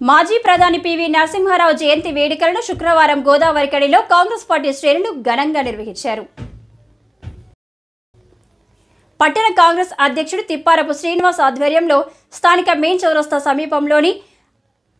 మాజీ ప్రధాని పివి నరసింహారావు జయంతి వేడుకలను శుక్రవారం గోదావరికనిలో కాంగ్రెస్ పార్టీ శ్రేణులు ఘనంగా నిర్వహించారు. పట్టణ కాంగ్రెస్ అధ్యక్షుడు తిప్పారపు శ్రీనివాస్ ఆధ్వర్యంలో స్థానిక మెయిన్ చౌరస్తా సమీపంలోని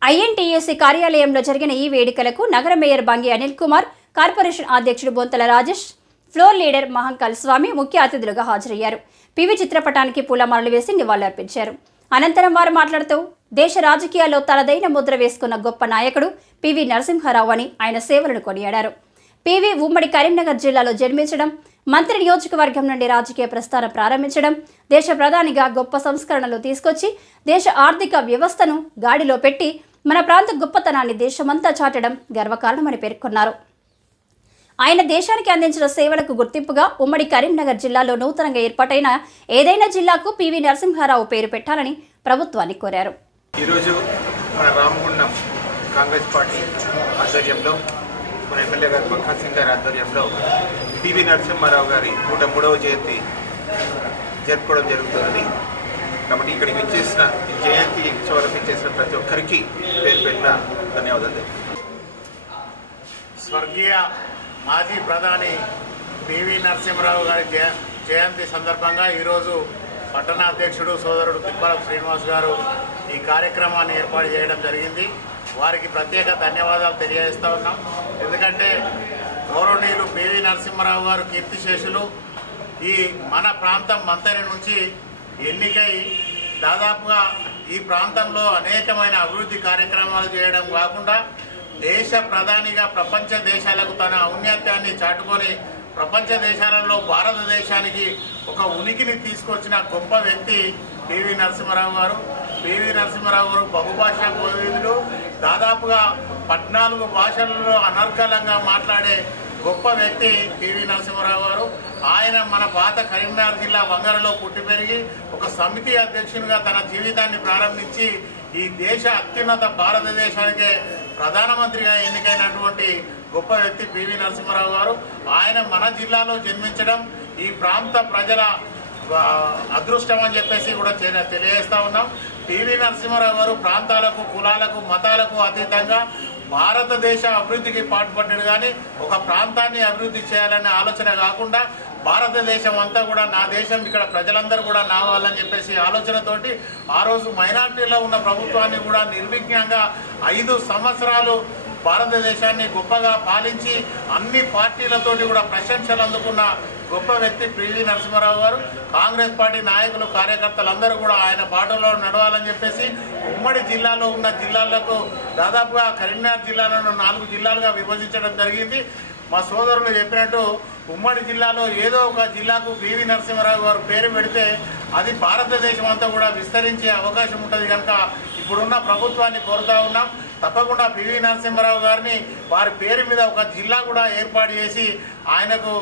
ఐఎన్టీయూసీ కార్యాలయంలో జరిగిన ఈ వేడుకలకు నగర మేయర్ బంగి అనిల్ కుమార్, కార్పొరేషన్ అధ్యక్షుడు బొంతల రాజేష్, ఫ్లోర్ లీడర్ మహంకాల్ స్వామి ముఖ్య అతిథులుగా హాజరయ్యారు. పివి చిత్రపటానికి పూలమాలలు వేసి నివాళులర్పించారు. అనంతరం వారు మాట్లాడుతూ దేశ రాజకీయాల్లో తనదైన ముద్ర వేసుకున్న గొప్ప నాయకుడు పివి నరసింహారావు అని ఆయన సేవలను కొనియాడారు. పివి ఉమ్మడి కరీంనగర్ జిల్లాలో జన్మించడం, మంత్రి నియోజకవర్గం నుండి రాజకీయ ప్రస్థానం ప్రారంభించడం, దేశ ప్రధానిగా గొప్ప సంస్కరణలు తీసుకొచ్చి దేశ ఆర్థిక వ్యవస్థను గాడిలో పెట్టి మన ప్రాంత గొప్పతనాన్ని దేశమంతా చాటడం గర్వకారణమని పేర్కొన్నారు. ఆయన దేశానికి అందించిన సేవలకు గుర్తింపుగా ఉమ్మడి కరీంనగర్ జిల్లాలో నూతనంగా ఏర్పాటైన ఏదైనా జిల్లాకు పివి నరసింహారావు పేరు పెట్టాలని ప్రభుత్వాన్ని కోరారు. ఈరోజు మన రామగుండం కాంగ్రెస్ పార్టీ ఆధ్వర్యంలో మన ఎమ్మెల్యే గారు మక్కాన్ సింగ్ గారి ఆధ్వర్యంలో పివి నరసింహారావు గారి 103వ జయంతి జరుపుకోవడం జరుగుతున్నది. కాబట్టి ఇక్కడికి విచ్చేసిన జయంతి ఉత్సవాలకు ప్రతి ఒక్కరికి పేరు పెట్టిన ధన్యవాదాలు. స్వర్గీయ మాజీ ప్రధాని పివి నరసింహారావు గారి జయంతి సందర్భంగా ఈరోజు పట్టణ అధ్యక్షుడు సోదరుడు తిప్పారపు శ్రీనివాస్ గారు ఈ కార్యక్రమాన్ని ఏర్పాటు చేయడం జరిగింది. వారికి ప్రత్యేక ధన్యవాదాలు తెలియజేస్తూ ఉన్నాం. ఎందుకంటే గౌరవనీయులు పివి నరసింహారావు గారు కీర్తిశేషులు. ఈ మన ప్రాంతం మంతరి నుంచి ఎన్నికై దాదాపుగా ఈ ప్రాంతంలో అనేకమైన అభివృద్ధి కార్యక్రమాలు చేయడం కాకుండా దేశ ప్రధానిగా ప్రపంచ దేశాలకు తన ఔన్నత్యాన్ని చాటుకొని ప్రపంచ దేశాలలో భారతదేశానికి ఒక ఉనికిని తీసుకొచ్చిన గొప్ప వ్యక్తి పివి నరసింహారావు గారు. పివి నరసింహారావు గారు బహుభాషా కోవిదుడు. దాదాపుగా 14 భాషలలో అనర్గళంగా మాట్లాడే గొప్ప వ్యక్తి పివి నరసింహారావు గారు. ఆయన మన పాత కరీంనగర్ జిల్లా వంగరలో పుట్టి పెరిగి ఒక సమితి అధ్యక్షునిగా తన జీవితాన్ని ప్రారంభించి ఈ దేశ అత్యున్నత భారతదేశానికే ప్రధానమంత్రిగా ఎన్నికైనటువంటి గొప్ప వ్యక్తి పివి నరసింహారావు గారు. ఆయన మన జిల్లాలో జన్మించడం ఈ ప్రాంత ప్రజల అదృష్టం అని చెప్పేసి కూడా తెలియజేస్తా ఉన్నాం. పివి నరసింహారావు గారు ప్రాంతాలకు, కులాలకు, మతాలకు అతీతంగా భారతదేశ అభివృద్ధికి పాటుపడ్డాడు. కానీ ఒక ప్రాంతాన్ని అభివృద్ధి చేయాలనే ఆలోచన కాకుండా భారతదేశం అంతా కూడా నా దేశం, ఇక్కడ ప్రజలందరూ కూడా నా వాళ్ళని చెప్పేసి ఆలోచనతోటి ఆ రోజు మైనార్టీలో ఉన్న ప్రభుత్వాన్ని కూడా నిర్విఘ్నంగా 5 సంవత్సరాలు భారతదేశాన్ని గొప్పగా పాలించి అన్ని పార్టీలతోటి కూడా ప్రశంసలు అందుకున్న గొప్ప వ్యక్తి పివి నరసింహారావు గారు. కాంగ్రెస్ పార్టీ నాయకులు, కార్యకర్తలందరూ కూడా ఆయన బాటలో నడవాలని చెప్పేసి ఉమ్మడి జిల్లాలో ఉన్న జిల్లాలకు దాదాపుగా కరీంనగర్ జిల్లాలను 4 జిల్లాలుగా విభజించడం జరిగింది. మా సోదరులు చెప్పినట్టు ఉమ్మడి జిల్లాలో ఏదో ఒక జిల్లాకు పివి నరసింహారావు గారు పేరు పెడితే అది భారతదేశం అంతా కూడా విస్తరించే అవకాశం ఉంటుంది. కనుక ఇప్పుడున్న ప్రభుత్వాన్ని కోరుతా ఉన్నాం, తప్పకుండా పివి నరసింహారావు గారిని వారి పేరు మీద ఒక జిల్లా కూడా ఏర్పాటు చేసి ఆయనకు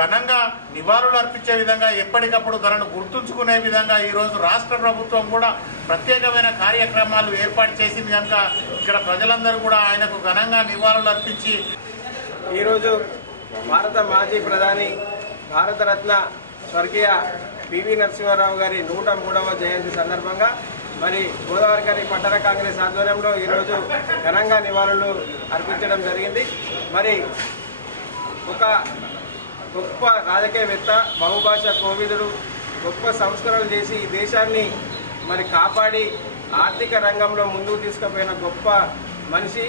ఘనంగా నివాళులు అర్పించే విధంగా ఎప్పటికప్పుడు తనను గుర్తుంచుకునే విధంగా ఈరోజు రాష్ట్ర ప్రభుత్వం కూడా ప్రత్యేకమైన కార్యక్రమాలు ఏర్పాటు చేసింది. కనుక ఇక్కడ ప్రజలందరూ కూడా ఆయనకు ఘనంగా నివాళులు అర్పించి ఈరోజు భారత మాజీ ప్రధాని, భారతరత్న స్వర్గీయ పివి నరసింహారావు గారి 103వ జయంతి సందర్భంగా మరి గోదావరికని పట్టణ కాంగ్రెస్ ఆధ్వర్యంలో ఈరోజు ఘనంగా నివాళులు అర్పించడం జరిగింది. మరి ఒక గొప్ప రాజకీయవేత్త, బహుభాష కోవిదుడు, గొప్ప సంస్కరణలు చేసి ఈ దేశాన్ని మరి కాపాడి ఆర్థిక రంగంలో ముందుకు తీసుకుపోయిన గొప్ప మనిషి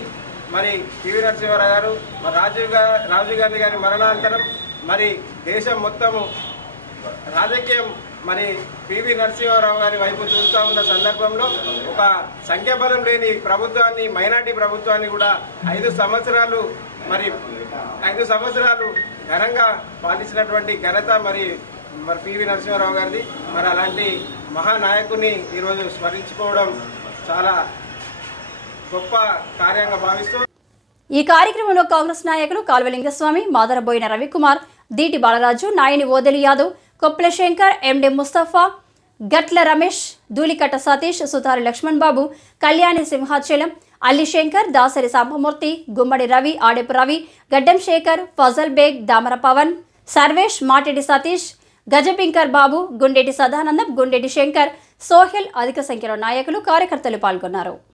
మరి పివి నరసింహారావు గారు. మరి రాజీవ్ గాంధీ గారి మరణానంతరం మరి దేశం మొత్తము రాజకీయం మరి పివి నరసింహారావు గారి వైపు చూస్తూ ఉన్న సందర్భంలో ఒక సంఖ్యాబలం లేని ప్రభుత్వాన్ని, మైనార్టీ ప్రభుత్వాన్ని కూడా 5 సంవత్సరాలు ఘనంగా పాలించినటువంటి ఘనత మరి పివి నరసింహారావు గారిది. మరి అలాంటి మహానాయకుని ఈరోజు స్మరించుకోవడం చాలా గొప్ప కార్యంగా భావిస్తూ ఈ కార్యక్రమంలో కాంగ్రెస్ నాయకులు కాల్వలింగస్వామి, మాదరబోయిన రవికుమార్, దీటి బాలరాజు, నాయని ఓదెలి యాదవ్, కొప్పుల శంకర్, ఎండి ముస్తఫా, గట్ల రమేష్, ధూళికట్ట సతీష్, సుతారి లక్ష్మణ్ బాబు, కళ్యాణి సింహాచలం, అల్లి శంకర్, దాసరి సాంబమూర్తి, గుమ్మడి రవి, ఆడెపు రవి, గడ్డం శేఖర్, ఫజల్ బేగ్, దామర పవన్, సర్వేష్, మాటిడి సతీష్, గజపింకర్ బాబు, గుండెటి సదానందం, గుండెటి శంకర్, సోహెల్ అధిక సంఖ్యలో నాయకులు, కార్యకర్తలు పాల్గొన్నారు.